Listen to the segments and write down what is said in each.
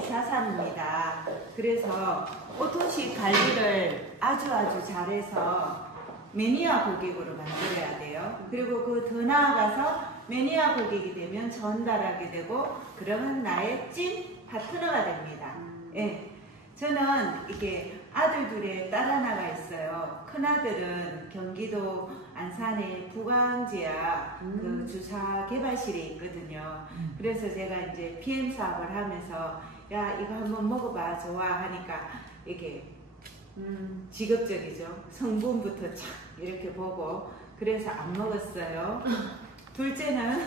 지사산입니다. 그래서 오토식 관리를 아주 잘해서 매니아 고객으로 만들어야 돼요. 그리고 그 더 나아가서 매니아 고객이 되면 전달하게 되고 그러면 나의 찐 파트너가 됩니다. 예. 저는 이게 아들 둘에 딸 하나가 있어요. 큰아들은 경기도 안산의 부광지야 그 주사 개발실에 있거든요. 그래서 제가 이제 PM 사업을 하면서 야 이거 한번 먹어봐 좋아 하니까 이게 직업적이죠. 성분부터 착 이렇게 보고 그래서 안 먹었어요. 둘째는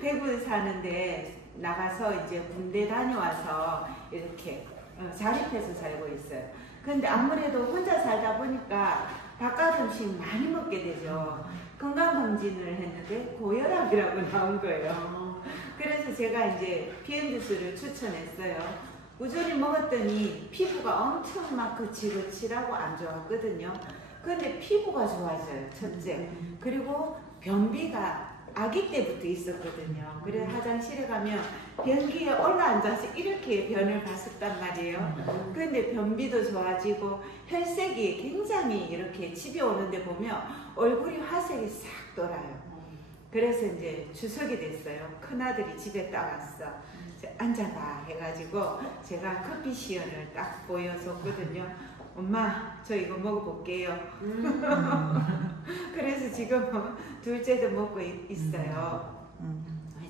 대구에 사는데 나가서 이제 군대 다녀와서 이렇게 자립해서 살고 있어요. 근데 아무래도 혼자 살다 보니까 바깥 음식 많이 먹게 되죠. 건강검진을 했는데 고혈압이라고 나온 거예요. 그래서 제가 이제 PM 주스를 추천했어요. 꾸준히 먹었더니 피부가 엄청 막 거칠거칠하고 안 좋았거든요. 근데 피부가 좋아져요, 첫째. 그리고 변비가 아기 때부터 있었거든요. 그래서 화장실에 가면 변기에 올라앉아서 이렇게 변을 봤었단 말이에요. 그런데 변비도 좋아지고 혈색이 굉장히 이렇게 집에 오는데 보면 얼굴이 화색이 싹 돌아요. 그래서 이제 추석이 됐어요. 큰아들이 집에 딱 왔어. 앉아봐 해가지고 제가 커피 시연을 딱 보여줬거든요. 엄마 저 이거 먹어볼게요. 그래서 지금 둘째도 먹고 있어요.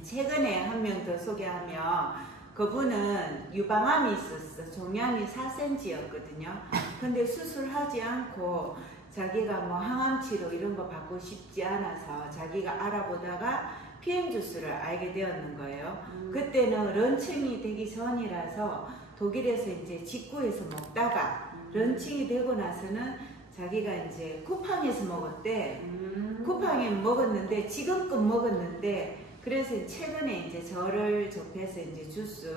최근에 한 명 더 소개하면 그분은 유방암이 있었어. 종양이 4cm였거든요. 근데 수술하지 않고 자기가 뭐 항암치료 이런 거 받고 싶지 않아서 자기가 알아보다가 PM 주스를 알게 되었는 거예요. 그때는 런칭이 되기 전이라서 독일에서 이제 직구해서 먹다가 런칭이 되고 나서는 자기가 이제 쿠팡에서 먹었대. 쿠팡에 먹었는데 지금껏 먹었는데 그래서 최근에 이제 저를 접해서 이제 주스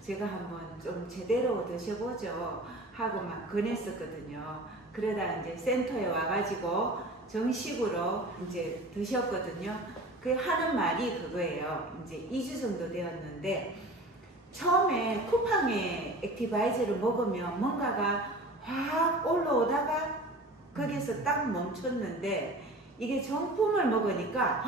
제가 한번 좀 제대로 드셔보죠 하고 막 권했었거든요. 그러다 이제 센터에 와가지고 정식으로 이제 드셨거든요. 그 하는 말이 그거예요. 이제 2주 정도 되었는데 처음에 쿠팡에 액티바이저를 먹으면 뭔가가 확 올라오다가 거기서 딱 멈췄는데 이게 정품을 먹으니까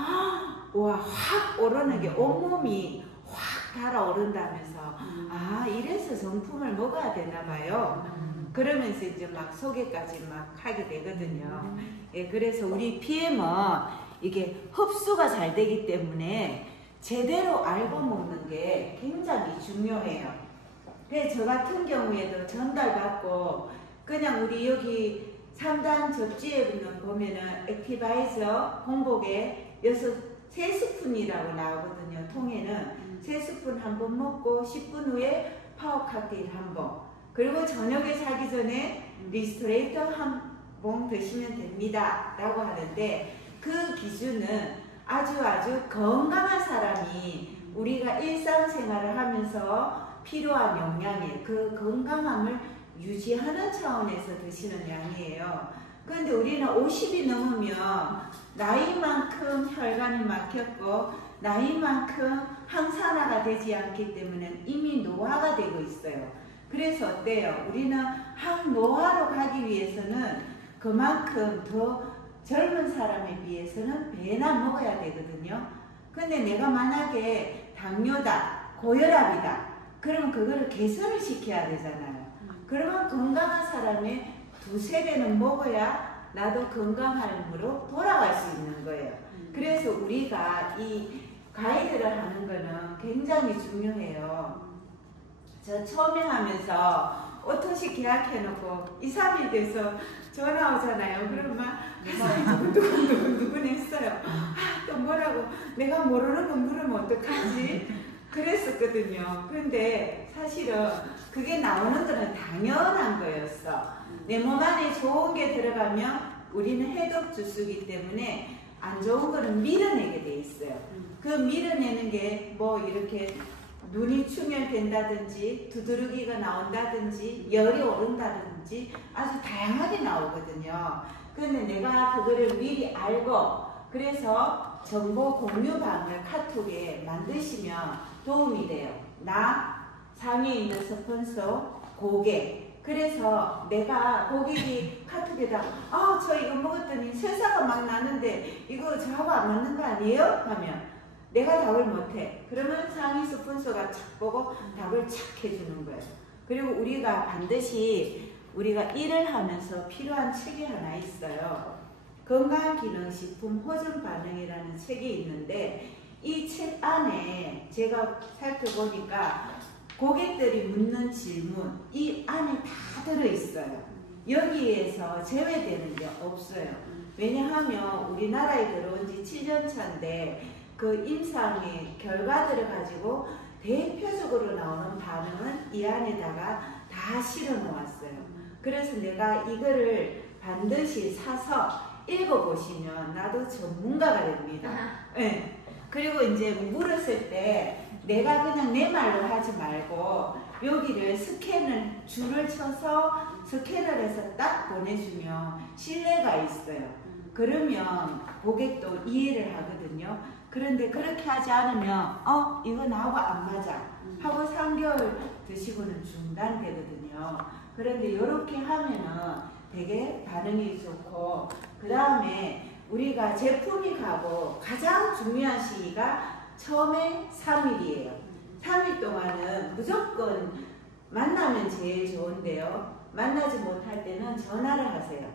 와 확 오르는 게 온몸이 확 달아오른다면서 아 이래서 정품을 먹어야 되나 봐요. 그러면서 이제 막 소개까지 막 하게 되거든요. 예, 그래서 우리 PM은 이게 흡수가 잘 되기 때문에 제대로 알고 먹는 게 굉장히 중요해요. 그래서 저 같은 경우에도 전달받고 그냥 우리 여기 3단 접지에 보면은 액티바이저 공복에 3스푼이라고 나오거든요. 통에는 3스푼 한 번 먹고 10분 후에 파워 칵테일 한 번 그리고 저녁에 자기 전에 리스토레이터 한 번 드시면 됩니다 라고 하는데 그 기준은 아주 건강한 사람이 우리가 일상생활을 하면서 필요한 영양에 그 건강함을 유지하는 차원에서 드시는 양이에요. 그런데 우리는 50이 넘으면 나이만큼 혈관이 막혔고 나이만큼 항산화가 되지 않기 때문에 이미 노화가 되고 있어요. 그래서 어때요? 우리는 항노화로 가기 위해서는 그만큼 더 젊은 사람에 비해서는 배나 먹어야 되거든요. 근데 내가 만약에 당뇨다, 고혈압이다. 그러면 그거를 개선을 시켜야 되잖아요. 그러면 건강한 사람의 2~3배는 먹어야 나도 건강함으로 돌아갈 수 있는 거예요. 그래서 우리가 이 가이드를 하는 거는 굉장히 중요해요. 저 처음에 하면서 오토식 계약해놓고 2~3일 돼서 전화 오잖아요. 그러면 막 가슴이 두근두근 했어요. 또 뭐라고 내가 모르는 거 물으면 어떡하지? 그랬었거든요. 그런데 사실은 그게 나오는 거는 당연한 거였어. 내 몸 안에 좋은 게 들어가면 우리는 해독 주스이기 때문에 안 좋은 거는 밀어내게 돼 있어요. 그 밀어내는 게 뭐 이렇게 눈이 충혈된다든지 두드러기가 나온다든지 열이 오른다든지 아주 다양하게 나오거든요. 그런데 내가 그거를 미리 알고 그래서 정보 공유방을 카톡에 만드시면 도움이 돼요. 나 상위에 있는 스폰서, 고객. 그래서 내가 고객이 카톡에다 저 이거 먹었더니 설사가 막 나는데 이거 저하고 안 맞는 거 아니에요? 하면 내가 답을 못해. 그러면 상위 스폰서가 착 보고 답을 착 해주는 거예요. 그리고 우리가 반드시 우리가 일을 하면서 필요한 책이 하나 있어요. 건강기능식품 호전반응이라는 책이 있는데 이 책 안에 제가 살펴보니까 고객들이 묻는 질문 이 안에 다 들어있어요. 여기에서 제외되는 게 없어요. 왜냐하면 우리나라에 들어온 지 7년 차인데 그 임상의 결과들을 가지고 대표적으로 나오는 반응은 이 안에다가 다 실어 놓았어요. 그래서 내가 이거를 반드시 사서 읽어보시면 나도 전문가가 됩니다. 네. 그리고 이제 물었을 때 내가 그냥 내 말로 하지 말고 여기를 스캔을 줄을 쳐서 스캔을 해서 딱 보내주면 신뢰가 있어요. 그러면 고객도 이해를 하거든요. 그런데 그렇게 하지 않으면 이거 나하고 안 맞아 하고 3개월 드시고는 중단되거든요. 그런데 이렇게 하면은 되게 반응이 좋고 그 다음에 우리가 제품이 가고 가장 중요한 시기가 처음에 3일이에요. 3일 동안은 무조건 만나면 제일 좋은데요. 만나지 못할 때는 전화를 하세요.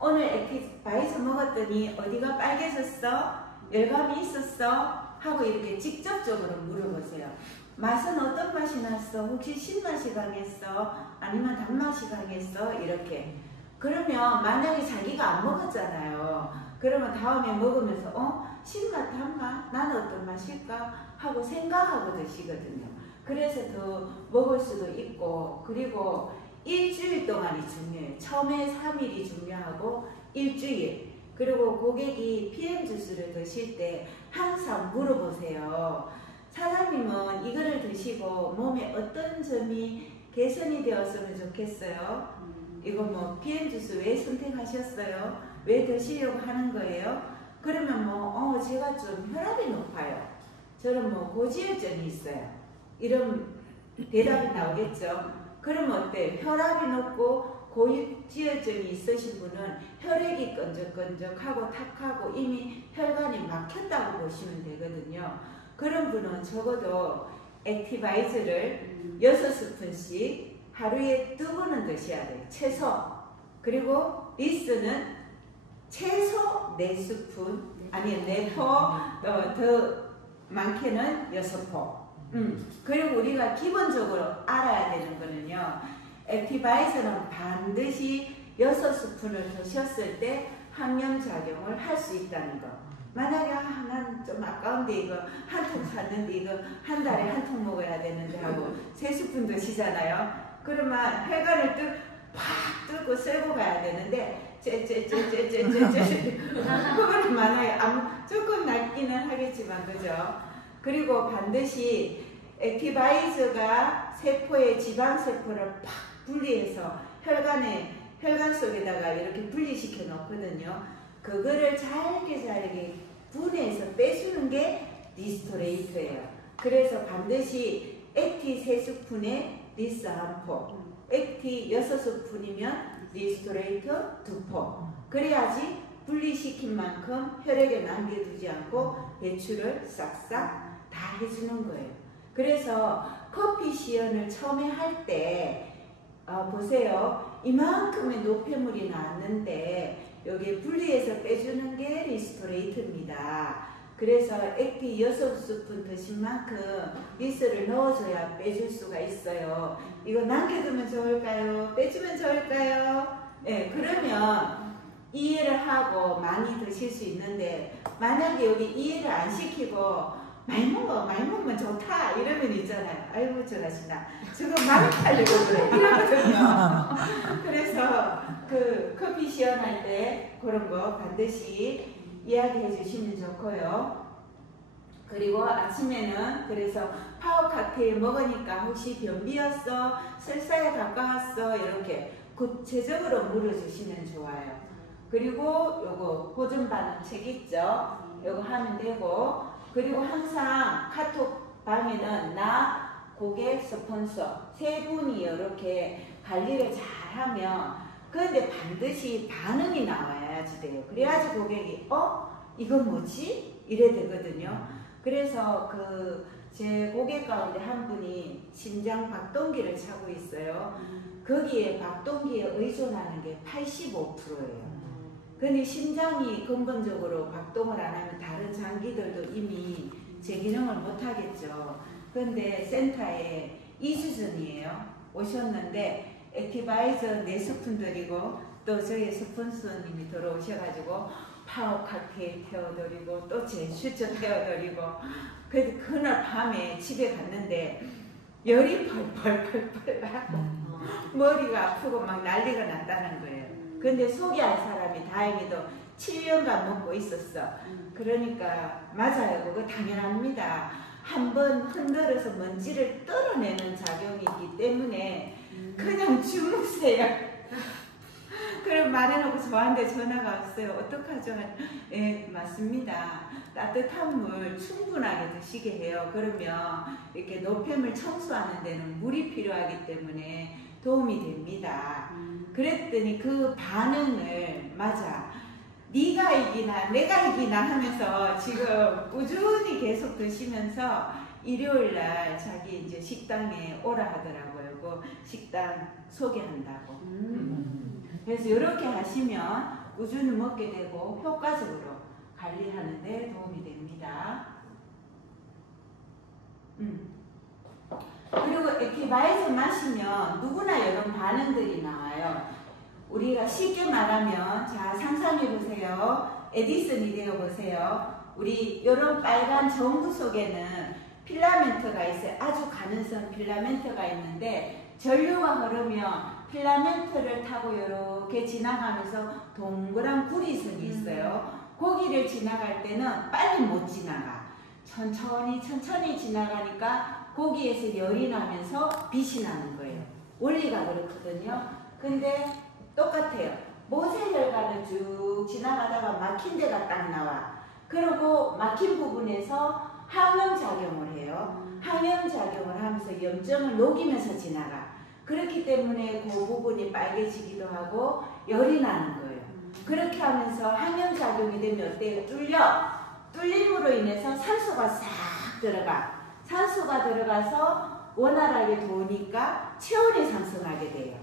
오늘 액티바이스 먹었더니 어디가 빨개졌어? 열감이 있었어? 하고 이렇게 직접적으로 물어보세요. 맛은 어떤 맛이 났어? 혹시 신맛이 강했어? 아니면 단맛이 강했어? 이렇게. 그러면 만약에 자기가 안 먹었잖아요. 그러면 다음에 먹으면서 신맛, 단맛? 나는 어떤 맛일까? 하고 생각하고 드시거든요. 그래서 더 먹을 수도 있고 그리고 일주일 동안이 중요해요. 처음에 3일이 중요하고 일주일. 그리고 고객이 PM 주스를 드실 때 항상 물어보세요. 사장님은 이거를 드시고 몸에 어떤 점이 개선이 되었으면 좋겠어요? 이거 뭐 PM 주스 왜 선택하셨어요? 왜 드시려고 하는 거예요? 그러면 제가 좀 혈압이 높아요. 저는 고지혈증이 있어요. 이런 대답이 나오겠죠. 그러면 어때? 혈압이 높고 고지혈증이 있으신 분은 혈액이 끈적끈적하고 탁하고 이미 혈관이 막혔다고 보시면 되거든요. 그런 분은 적어도 액티바이즈를 6스푼씩 하루에 2번은 드셔야 돼요. 최소. 그리고 리스는 최소 4스푼 아니 4포 더 많게는 6포. 그리고 우리가 기본적으로 알아야 되는 거는요. 액티바이즈는 반드시 6스푼을 드셨을 때 항염작용을 할 수 있다는 거. 만약에 난 좀 아까운데 이거 한 통 샀는데 이거 한 달에 한 통 먹어야 되는데 하고 3스푼 드시잖아요. 그러면 혈관을 팍 뚫고 쓸고 가야 되는데 그거는 만약에 조금 낫기는 하겠지만 그죠? 그리고 반드시 액티바이즈가 세포의 지방세포를 팍 분리해서 혈관 속에다가 이렇게 분리시켜 놓거든요. 그거를 잘게 분해해서 빼주는 게 리스토레이터예요. 그래서 반드시 액티 3스푼에 리스 1포, 액티 6스푼이면 리스토레이터 2포. 그래야지 분리시킨 만큼 혈액에 남겨두지 않고 배출을 싹싹 다 해주는 거예요. 그래서 커피 시연을 처음에 할 때 보세요. 이만큼의 노폐물이 나왔는데 여기에 분리해서 빼주는 게 리스토레이터입니다. 그래서 액티 6스푼 드신 만큼 리스를 넣어줘야 빼줄 수가 있어요. 이거 남겨두면 좋을까요? 빼주면 좋을까요? 네, 그러면 이해를 하고 많이 드실 수 있는데 만약에 여기 이해를 안 시키고 많이 먹으면 좋다 이러면 있잖아요. 아이고 저러시나 저거 많이 팔리고 그래 이러거든요. 그래서 그 커피 시연할 때 그런 거 반드시 이야기해 주시면 좋고요. 그리고 아침에는 그래서 파워 칵테일 먹으니까 혹시 변비였어? 설사에 가까웠어? 이렇게 구체적으로 물어주시면 좋아요. 그리고 요거 호전 반응 책 있죠? 요거 하면 되고 그리고 항상 카톡 방에는 나 고객, 스폰서 세 분이 이렇게 관리를 잘하면 그런데 반드시 반응이 나와야지 돼요. 그래야지 고객이 이건 뭐지? 이래 되거든요. 그래서 제 고객 가운데 한 분이 심장 박동기를 차고 있어요. 거기에 박동기에 의존하는 게 85%예요. 근데 심장이 근본적으로 박동을 안 하면 다른 장기들도 이미 제 기능을 못 하겠죠. 그런데 센터에 2주 전이에요. 오셨는데 액티바이저 4스푼 드리고 또 저희 스폰서님이 들어오셔가지고 파워 칵테일 태워드리고 또 제 슈처 태워드리고 그래서 그날 밤에 집에 갔는데 열이 펄펄펄펄 나고 머리가 아프고 막 난리가 났다는 거예요. 근데 소개할 사람이 다행히도 7년간 먹고 있었어. 그러니까 맞아요. 그거 당연합니다. 한번 흔들어서 먼지를 떨어내는 작용이 있기 때문에 그냥 주무세요. 그럼 말해놓고 저한테 전화가 왔어요. 어떡하죠? 예, 맞습니다. 따뜻한 물 충분하게 드시게 해요. 그러면 이렇게 노폐물 청소하는 데는 물이 필요하기 때문에 도움이 됩니다. 그랬더니 그 반응을 맞아. 네가 이기나 내가 이기나 하면서 지금 꾸준히 계속 드시면서 일요일날 자기 이제 식당에 오라 하더라고요. 그 식당 소개한다고. 그래서 이렇게 하시면 꾸준히 먹게 되고 효과적으로 관리하는 데 도움이 됩니다. 그리고 액티바이저 마시면 누구나 이런 반응들이 나와요. 우리가 쉽게 말하면 자 상상해 보세요. 에디슨이 되어 보세요. 우리 이런 빨간 전구 속에는 필라멘트가 있어요. 아주 가는선 필라멘트가 있는데 전류가 흐르면 필라멘트를 타고 이렇게 지나가면서 동그란 구리선이 있어요. 거기를 지나갈 때는 빨리 못 지나가. 천천히 지나가니까 거기에서 열이 나면서 빛이 나는 거예요. 원리가 그렇거든요. 근데 똑같아요. 모세혈관을 쭉 지나가다가 막힌 데가 딱 나와. 그리고 막힌 부분에서 항염작용을 해요. 항염작용을 하면서 염증을 녹이면서 지나가. 그렇기 때문에 그 부분이 빨개지기도 하고 열이 나는 거예요. 그렇게 하면서 항염작용이 되면 어때요? 뚫림으로 인해서 산소가 싹 들어가. 산소가 들어가서 원활하게 도니까 체온이 상승하게 돼요.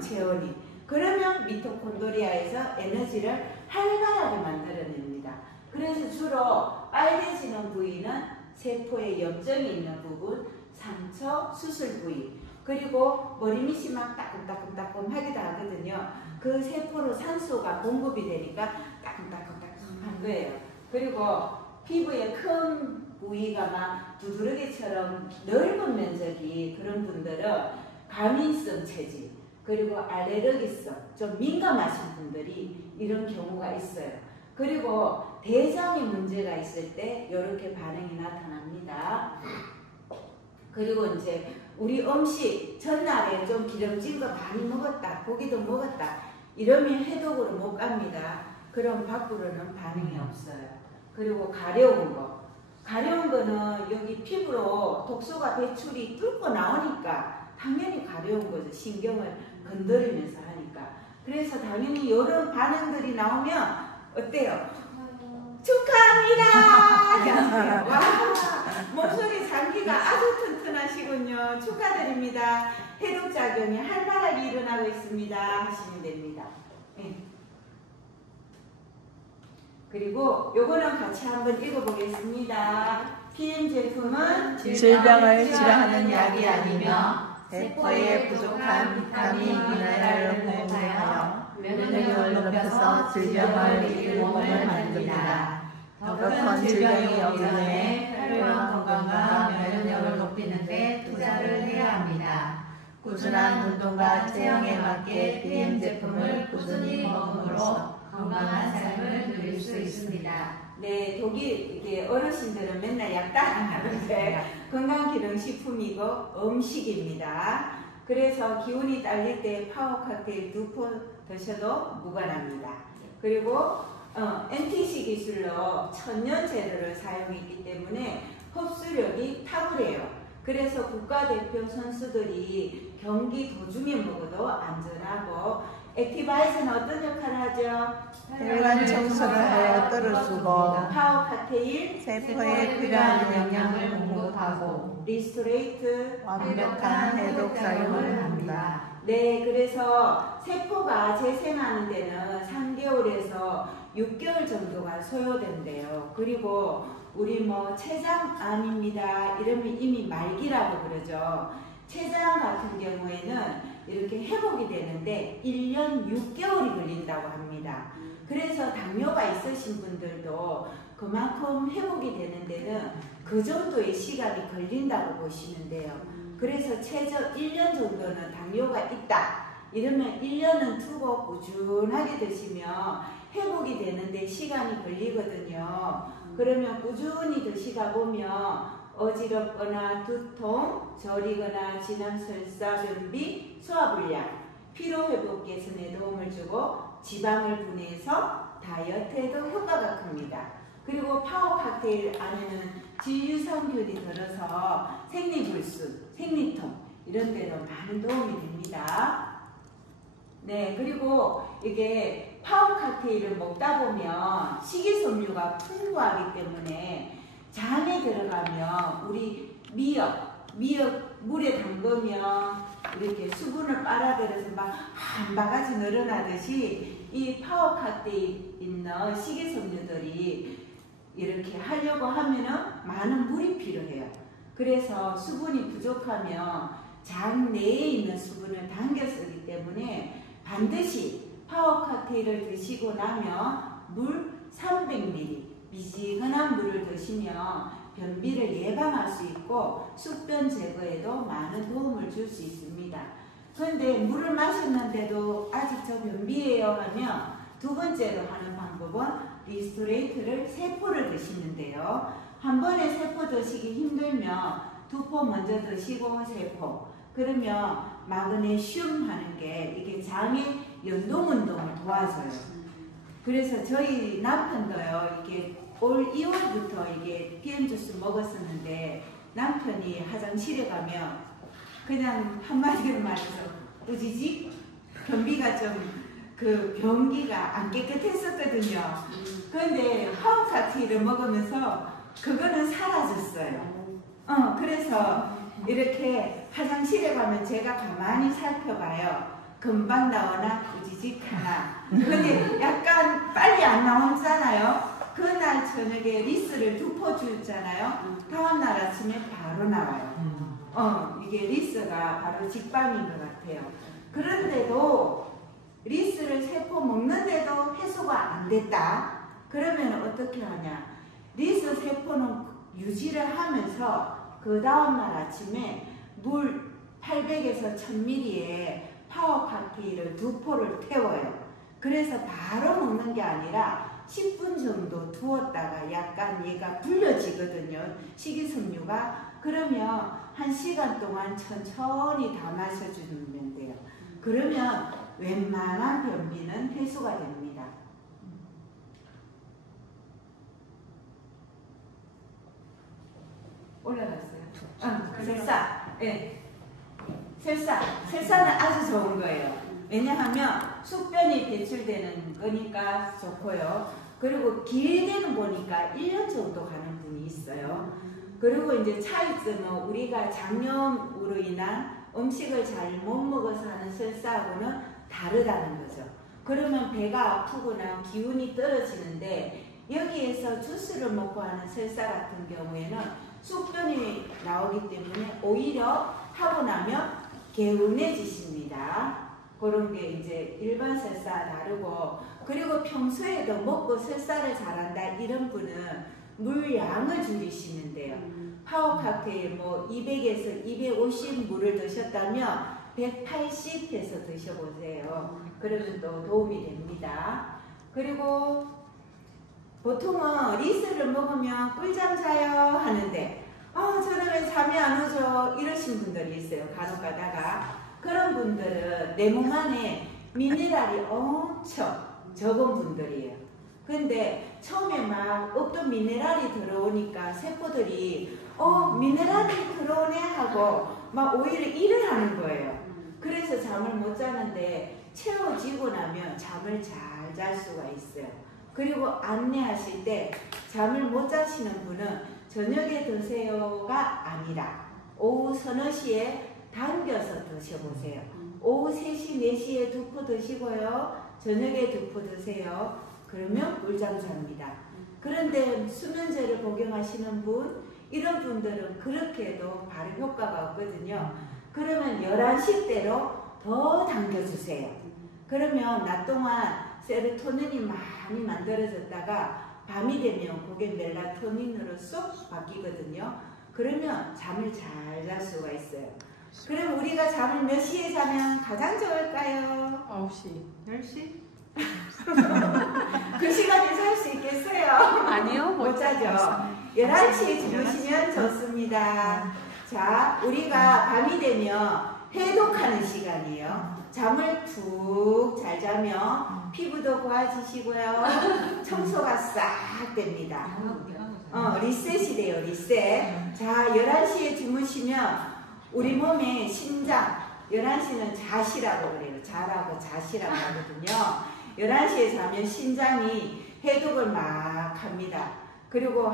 체온이. 그러면 미토콘드리아에서 에너지를 활발하게 만들어냅니다. 그래서 주로 빨개지는 부위는 세포에 염증이 있는 부분, 상처, 수술 부위, 그리고 머리 밑이 막 따끔따끔따끔하기도 하거든요. 그 세포로 산소가 공급이 되니까 따끔따끔따끔한 거예요. 그리고 피부에 큰 부위가 막 두드러기처럼 넓은 면적이 그런 분들은 과민성 체질, 그리고 알레르기성, 좀 민감하신 분들이 이런 경우가 있어요. 그리고 대장에 문제가 있을 때 이렇게 반응이 나타납니다. 그리고 이제 우리 음식 전날에 좀 기름진 거 많이 먹었다, 고기도 먹었다 이러면 해독으로 못 갑니다. 그럼 밖으로는 반응이 없어요. 그리고 가려운 거는 여기 피부로 독소가 배출이 뚫고 나오니까 당연히 가려운 거죠. 신경을 건드리면서 하니까. 그래서 당연히 이런 반응들이 나오면 어때요? 축하합니다! 와, 목소리 장기가 아주 튼튼하시군요. 축하드립니다. 해독작용이 활발하게 일어나고 있습니다. 하시면 됩니다. 네. 그리고 요거는 같이 한번 읽어보겠습니다. PM 제품은 질병을 치료하는 약이 아니며 세포에 부족한 비타민, 미네랄을 공급하여 면역력을 높여서 질병을 이길 몸을 만듭니다. 더 큰 질병이 오기 전에 혈관 건강과 면역력을 높이는 데 투자를 해야 합니다. 꾸준한 운동과 체형에 맞게 PM 제품을 꾸준히 먹음으로 건강한 삶을 누릴 수 있습니다. 네, 독일 이게 어르신들은 맨날 약 따라하는데 건강기능식품이고 음식입니다. 그래서 기운이 딸릴 때 파워 칵테일 2포 드셔도 무관합니다. 그리고 NTC 기술로 천연 재료를 사용했기 때문에 흡수력이 탁월해요. 그래서 국가대표 선수들이 경기 도중에 먹어도 안전하고, 액티바이스는 어떤 역할을 하죠? 혈관 청소를 하여 떨어주고 파워 칵테일, 세포에 필요한 영양을 공급하고 리스토레이트, 완벽한 해독 작용을 합니다. 네, 그래서 세포가 재생하는 데는 3개월에서 6개월 정도가 소요된대요. 그리고 우리 뭐 췌장암입니다 이러면 이미 말기라고 그러죠. 췌장 같은 경우에는 이렇게 회복이 되는데 1년 6개월이 걸린다고 합니다. 그래서 당뇨가 있으신 분들도 그만큼 회복이 되는 데는 그 정도의 시간이 걸린다고 보시면 돼요. 그래서 최저 1년 정도는 당뇨가 있다 이러면 1년은 두고 꾸준하게 드시면 회복이 되는데 시간이 걸리거든요. 그러면 꾸준히 드시다 보면 어지럽거나 두통, 저리거나 진한 설사, 변비, 소화불량, 피로회복 개선에 도움을 주고 지방을 분해해서 다이어트에도 효과가 큽니다. 그리고 파워 칵테일 안에는 지유산균이 들어서 생리불순, 생리통 이런 데도 많은 도움이 됩니다. 네, 그리고 이게 파워 칵테일을 먹다 보면 식이섬유가 풍부하기 때문에 잠에 들어가면 우리 미역 물에 담그면 이렇게 수분을 빨아들여서 막 한 바가지 늘어나듯이 이 파워 칵테일 있는 식이섬유들이 이렇게 하려고 하면은 많은 물이 필요해요. 그래서 수분이 부족하면 장 내에 있는 수분을 당겨 쓰기 때문에 반드시 파워 칵테일을 드시고 나면 물 300ml 미지근한 물을 드시면 변비를 예방할 수 있고 숙변 제거에도 많은 도움을 줄 수 있습니다. 그런데 물을 마셨는데도 아직 저 변비예요 하면 두 번째로 하는 방법은 리스토레이트를 3포를 드시는데요. 한 번에 3포 드시기 힘들면 2포 먼저 드시고 3포. 그러면 마그네슘 하는 게 이게 장의 연동 운동을 도와줘요. 그래서 저희 남편도요, 이게 올 2월부터 이게 PM 주스 먹었었는데 남편이 화장실에 가면 그냥 한마디로 말해서 우지직 변비가 좀 그 변기가 안 깨끗했었거든요. 그런데 파워 칵테일을 먹으면서 그거는 사라졌어요. 그래서 이렇게 화장실에 가면 제가 가만히 살펴봐요. 금방 나오나 우지직 하나. 근데 약간 빨리 안 나오잖아요. 그날 저녁에 리스를 2포 주잖아요. 다음날 아침에 바로 나와요. 이게 리스가 바로 직방인 것 같아요. 그런데도 리스를 3포 먹는데도 해소가 안 됐다. 그러면 어떻게 하냐. 리스 3포는 유지를 하면서 그 다음날 아침에 물 800에서 1000ml에 파워 칵테일을 2포를 태워요. 그래서 바로 먹는 게 아니라 10분 정도 두었다가 약간 얘가 불려지거든요. 식이섬유가. 그러면 1시간 동안 천천히 다 마셔주면 돼요. 그러면 웬만한 변비는 해소가 됩니다. 올라갔어요? 설사. 네. 설사는 아주 좋은 거예요. 왜냐하면 숙변이 배출되는 거니까 좋고요. 그리고 길게는 보니까 1년 정도 가는 분이 있어요. 그리고 이제 차이점은 우리가 장염으로 인한 음식을 잘 못 먹어서 하는 설사하고는 다르다는 거죠. 그러면 배가 아프거나 기운이 떨어지는데 여기에서 주스를 먹고 하는 설사 같은 경우에는 숙변이 나오기 때문에 오히려 하고 나면 개운해지십니다. 그런 게 이제 일반 설사 다르고, 그리고 평소에도 먹고 설사를 잘한다 이런 분은 물량을 줄이시면 돼요. 파워 칵테일 뭐 200에서 250 물을 드셨다면 180 해서 드셔보세요. 그러면 또 도움이 됩니다. 그리고 보통은 리스를 먹으면 꿀잠 자요 하는데 저는 왜 잠이 안 오죠 이러신 분들이 있어요. 간혹 가다가. 그런 분들은 내 몸 안에 미네랄이 엄청 적은 분들이에요. 근데 처음에 막 어떤 미네랄이 들어오니까 세포들이 미네랄이 들어오네 하고 막 오히려 일을 하는 거예요. 그래서 잠을 못 자는데 채워지고 나면 잠을 잘 잘 수가 있어요. 그리고 안내하실 때 잠을 못 자시는 분은 저녁에 드세요가 아니라 오후 서너 시에 당겨서 드셔보세요. 오후 3시, 4시에 2포 드시고요. 저녁에 2포 드세요. 그러면 꿀잠 잡니다. 그런데 수면제를 복용하시는 분, 이런 분들은 그렇게 해도 바로 효과가 없거든요. 그러면 11시대로 더 당겨주세요. 그러면 낮 동안 세로토닌이 많이 만들어졌다가 밤이 되면 그게 멜라토닌으로 쏙 바뀌거든요. 그러면 잠을 잘 잘 수가 있어요. 그럼 우리가 잠을 몇 시에 자면 가장 좋을까요? 9시, 10시? 그 시간에 잘 수 있겠어요? 아니요, 못 자죠. 11시에 주무시면 좋습니다. 자, 우리가 밤이 되면 해독하는 시간이에요. 잠을 푹 잘 자면 피부도 고와지시고요. 청소가 싹 됩니다. 리셋이 돼요, 리셋. 자, 11시에 주무시면 우리 몸의 심장, 11시는 자시라고 그래요. 자라고 자시라고 하거든요. 11시에 자면 심장이 해독을 막 합니다. 그리고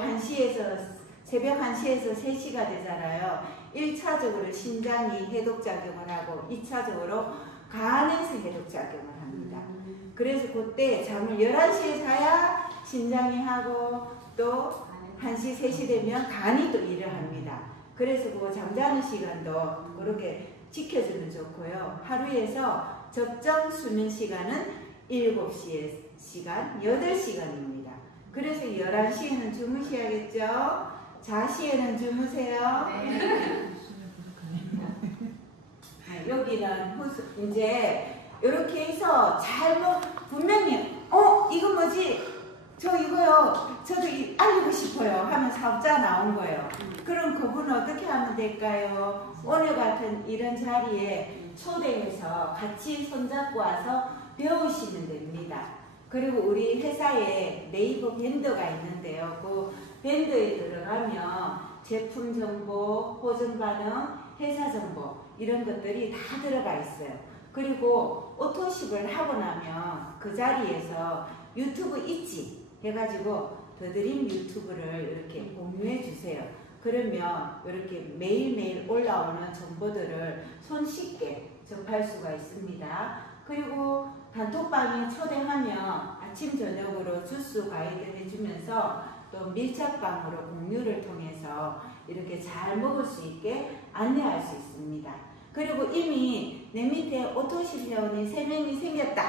새벽 1시에서 3시가 되잖아요. 1차적으로 심장이 해독작용을 하고 2차적으로 간에서 해독작용을 합니다. 그래서 그때 잠을 11시에 자야 심장이 하고 또 1시, 3시 되면 간이 또 일을 합니다. 그래서 그 잠자는 시간도 그렇게 지켜주면 좋고요. 하루에서 적정 수면 시간은 7시의 시간, 8시간입니다. 그래서 11시에는 주무셔야겠죠? 자시에는 주무세요. 네. 여기는 이제 이렇게 해서 분명히 이거 뭐지? 저 이거요. 저도 알리고 싶어요. 하면 사업자 나온 거예요. 그럼 그분은 어떻게 하면 될까요? 오늘 같은 이런 자리에 초대해서 같이 손잡고 와서 배우시면 됩니다. 그리고 우리 회사에 네이버 밴드가 있는데요. 그 밴드에 들어가면 제품 정보, 호전 반응, 회사 정보 이런 것들이 다 들어가 있어요. 그리고 오토십을 하고 나면 그 자리에서 유튜브 있지 해가지고 더드림 유튜브를 이렇게 공유해 주세요. 그러면 이렇게 매일매일 올라오는 정보들을 손쉽게 접할 수가 있습니다. 그리고 단톡방에 초대하면 아침 저녁으로 주스 가이드 해주면서 또 밀착방으로 공유를 통해서 이렇게 잘 먹을 수 있게 안내할 수 있습니다. 그리고 이미 내 밑에 오토십 회원이 3명이 생겼다.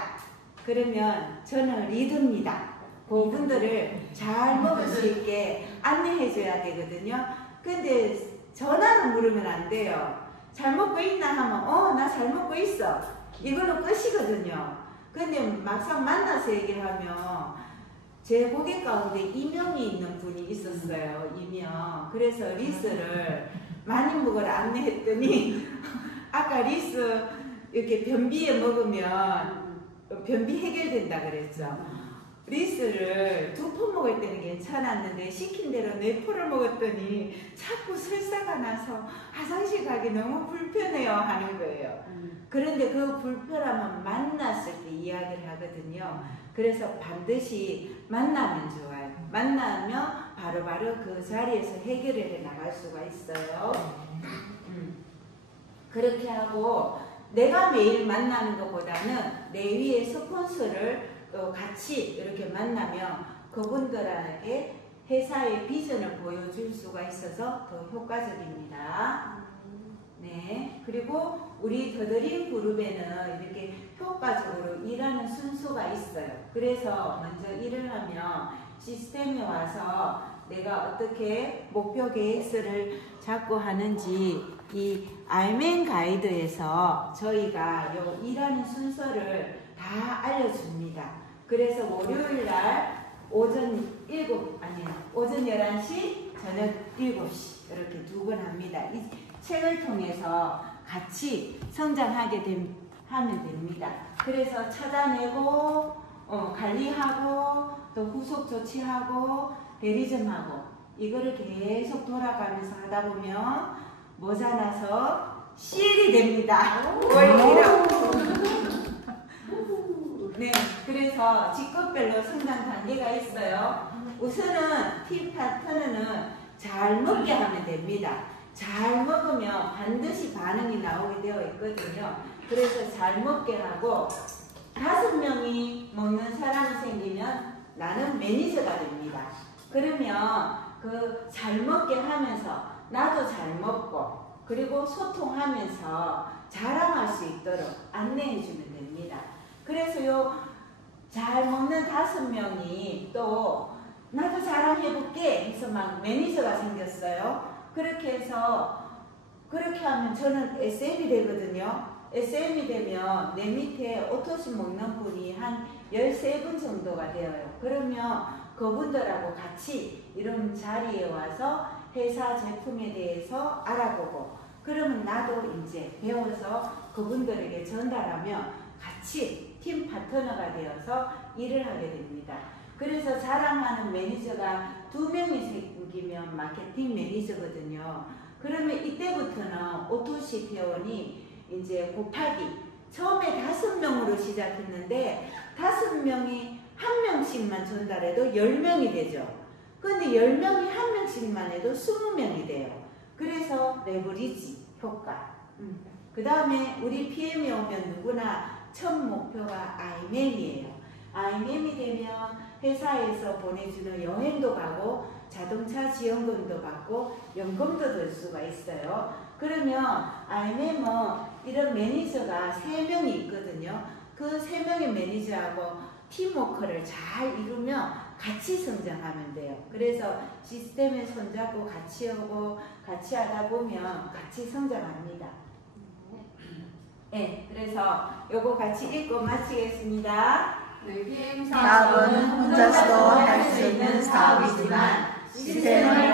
그러면 저는 리더입니다. 그분들을 잘 먹을 수 있게 안내해 줘야 되거든요. 근데 전화로 물으면 안 돼요. 잘 먹고 있나 하면 나 잘 먹고 있어. 이걸로 끝이거든요. 근데 막상 만나서 얘기하면 제 고객 가운데 이명이 있는 분이 있었어요. 이명. 그래서 리스를 많이 먹으라 안내했더니 아까 리스 이렇게 변비에 먹으면 변비 해결된다 그랬죠. 리스를 2포 먹을 때는 괜찮았는데 시킨 대로 4포를 먹었더니 자꾸 설사가 나서 화장실 가기 너무 불편해요 하는 거예요. 그런데 그 불편함은 만났을 때 이야기를 하거든요. 그래서 반드시 만나면 좋아요. 만나면 바로바로 그 자리에서 해결을 해 나갈 수가 있어요. 그렇게 하고 내가 매일 만나는 것보다는 내 위에 스폰서를 또 같이 이렇게 만나면 그분들에게 회사의 비전을 보여줄 수가 있어서 더 효과적입니다. 네, 그리고 우리 더드림 그룹에는 이렇게 효과적으로 일하는 순서가 있어요. 그래서 먼저 일을 하면 시스템에 와서 내가 어떻게 목표 계획서를 잡고 하는지 이 알맨 가이드에서 저희가 요 일하는 순서를 다 알려줍니다. 그래서 월요일날 오전 11시, 저녁 7시 이렇게 2번 합니다. 이 책을 통해서 같이 성장하게 하면 됩니다. 그래서 찾아내고 관리하고 또 후속 조치하고 대리점하고 이거를 계속 돌아가면서 하다 보면 모자라서 CL이 됩니다. 네, 그래서 직급별로 성장 단계가 있어요. 우선은 T 파트너는 잘 먹게 하면 됩니다. 잘 먹으면 반드시 반응이 나오게 되어 있거든요. 그래서 잘 먹게 하고 5명이 먹는 사람이 생기면 나는 매니저가 됩니다. 그러면 그 잘 먹게 하면서 나도 잘 먹고 그리고 소통하면서 자랑할 수 있도록 안내해 주면 됩니다. 그래서 요 잘 먹는 5명이 또 나도 자랑해볼게 해서 막 매니저가 생겼어요. 그렇게 해서 그렇게 하면 저는 SM이 되거든요. SM이 되면 내 밑에 오토시 먹는 분이 한 13분 정도가 되어요. 그러면 그분들하고 같이 이런 자리에 와서 회사 제품에 대해서 알아보고 그러면 나도 이제 배워서 그분들에게 전달하면 같이 팀 파트너가 되어서 일을 하게 됩니다. 그래서 자랑하는 매니저가 2명이 생기면 마케팅 매니저거든요. 그러면 이때부터는 오토시 회원이 이제 곱하기 처음에 5명으로 시작했는데 5명이 1명씩만 전달해도 10명이 되죠. 근데 10명이 1명씩만 해도 20명이 돼요. 그래서 레버리지 효과. 그 다음에 우리 PM이 오면 누구나 첫 목표가 IMM이에요. IMM이 되면 회사에서 보내주는 여행도 가고 자동차 지원금도 받고 연금도 들 수가 있어요. 그러면 IMM은 이런 매니저가 3명이 있거든요. 그 3명의 매니저하고 팀워크를 잘 이루면 같이 성장하면 돼요. 그래서 시스템에 손잡고 같이 오고 같이 하다 보면 같이 성장합니다. 네, 그래서 요거 같이 읽고 마치겠습니다. 사업은 혼자서도 할 수 있는 사업이지만 시스템을